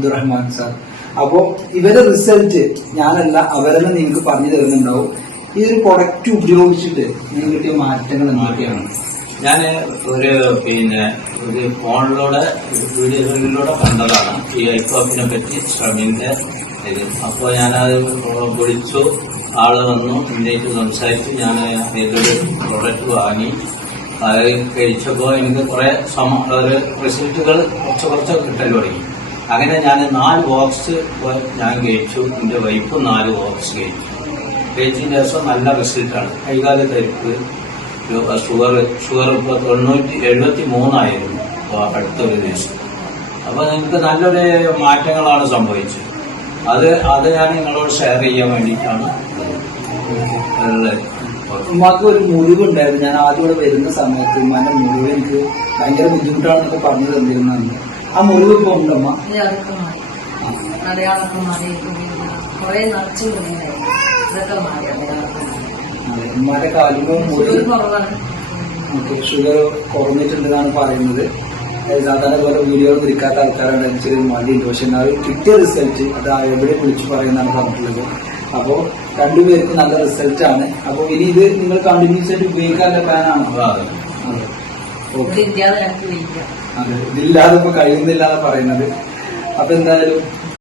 Abdurahman sir. അപ്പോ ഇവരെ result ഞാനല്ല അവരെല്ലാം നിങ്ങൾക്ക് പറഞ്ഞു തരുന്നുണ്ടാവും. ഈ ഒരു പ്രൊഡക്റ്റ് ഉപയോഗിച്ചിട്ട് നിങ്ങൾക്ക് കിട്ടിയ മാറ്റങ്ങൾ എന്തൊക്കെയാണ്? ഞാൻ ഒരു ഫോണിലൂടെ വീഡിയോകളിലൂടെ കണ്ടതാണ് ഈ ഐക്കോപ്പിനെ പറ്റി ശ്രമിന്റെ ഇത്. അപ്പോൾ ഞാനത് വിളിച്ചു, ആള് വന്നു, ഇന്ത്യക്ക് സംസാരിച്ച് ഞാൻ ഇതിലൊരു പ്രോഡക്റ്റ് വാങ്ങി. അത് കഴിച്ചപ്പോൾ എനിക്ക് കുറെ റിസൾട്ടുകൾ കുറച്ച് കിട്ടൽ തുടങ്ങി. അങ്ങനെ ഞാൻ 4 ബോക്സ് ഞാൻ കഴിച്ചു. എന്റെ വൈഫ് 4 ബോക്സ് കഴിച്ചതിന് ശേഷം നല്ല റിസൾട്ടാണ്. കൈകാല തരിപ്പ്, ഷുഗർ ഇപ്പോൾ 73 അടുത്തൊരു ദിവസം. അപ്പൊ നിങ്ങൾക്ക് നല്ലൊരു മാറ്റങ്ങളാണ് സംഭവിച്ചത്. അത് ഞാൻ നിങ്ങളോട് ഷെയർ ചെയ്യാൻ വേണ്ടിയിട്ടാണ് ഉള്ളത്. ഉമ്മാക്ക് ഒരു മുറിവുണ്ടായിരുന്നു. ഞാൻ ആദ്യം ഇവിടെ വരുന്ന സമയത്ത് ഉമ്മാന്റെ മുറിവ് എനിക്ക് ഭയങ്കര ബുദ്ധിമുട്ടാണെന്നൊക്കെ പറഞ്ഞു തന്നിരുന്നു. ആ മുറിവ് ഇപ്പൊ ഉണ്ടമ്മ? ഉമ്മാന്റെ കാലിന് ഷുഗർ കുറഞ്ഞിട്ടുണ്ടെന്നാണ് പറയുന്നത്. സാധാരണ പോലെ വീഡിയോ തിരിക്കാത്ത ആൾക്കാരാണ് എനിക്ക് മടിയുണ്ട്. പക്ഷെ എന്നാലും കിട്ടിയ റിസൾട്ട് അത് എവിടെ വിളിച്ചു പറയുന്നതാണ് പറഞ്ഞിട്ടുള്ളത്. അപ്പോ രണ്ടുപേർക്കും നല്ല റിസൾട്ട് ആണ്. അപ്പൊ ഇനി ഇത് നിങ്ങൾ കണ്ടിന്യൂസ് ആയിട്ട് ഉപയോഗിക്കാനുള്ള പ്ലാനാണോ? അതെ, ഇതില്ലാതെ ഇപ്പൊ കഴിയുന്നില്ല എന്ന് പറയുന്നത്. അപ്പൊ എന്തായാലും